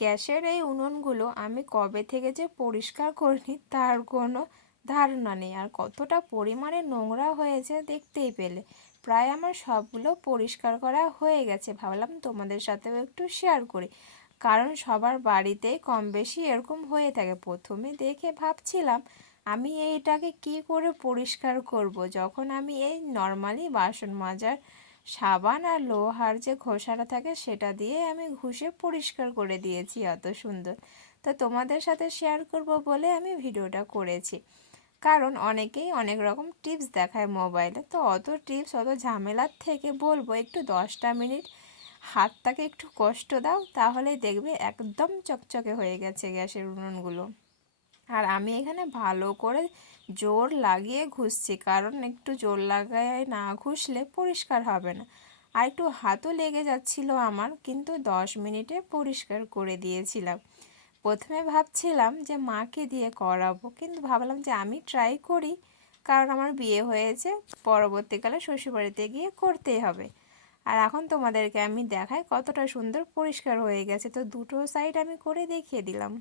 গ্যাসের এই উনুনগুলো আমি কবে থেকে যে পরিষ্কার করিনি তার কোনো ধারণা নেই। আর কতটা পরিমাণে নোংরা হয়েছে দেখতেই পেলে। প্রায় আমার সবগুলো পরিষ্কার করা হয়ে গেছে। ভাবলাম তোমাদের সাথেও একটু শেয়ার করি, কারণ সবার বাড়িতেই কম বেশি এরকম হয়ে থাকে। প্রথমে দেখে ভাবছিলাম আমি এইটাকে কি করে পরিষ্কার করব, যখন আমি এই নর্মালি বাসন মাজার সাবান আর লোহার যে ঘষাটা থাকে সেটা দিয়ে আমি ঘষে পরিষ্কার করে দিয়েছি এত সুন্দর। তো তোমাদের সাথে শেয়ার করব বলে আমি ভিডিওটা করেছি, কারণ অনেকেই অনেক রকম টিপস দেখায় মোবাইলে। তো অত টিপস অত ঝামেলার থেকে বলবো একটু 10টা মিনিট হাতটাকে একটু কষ্ট দাও, তাহলেই দেখবে একদম চকচকে হয়ে গেছে গ্যাসের উনুনগুলো। আর আমি এখানে ভালো করে জোর লাগিয়ে ঘষছি, কারণ একটু জোর লাগায় না ঘষলে পরিষ্কার হবে না। আর একটু হাতও লেগে যাচ্ছিল আমার, কিন্তু 10 মিনিটে পরিষ্কার করে দিয়েছিলাম। প্রথমে ভাবছিলাম যে মাকে দিয়ে করাবো, কিন্তু ভাবলাম যে আমি ট্রাই করি, কারণ আমার বিয়ে হয়েছে, পরবর্তীকালে শ্বশুরবাড়িতে গিয়ে করতেই হবে। আর এখন তোমাদেরকে আমি দেখাই কতটা সুন্দর পরিষ্কার হয়ে গেছে। তো দুটো সাইড আমি করে দেখিয়ে দিলাম।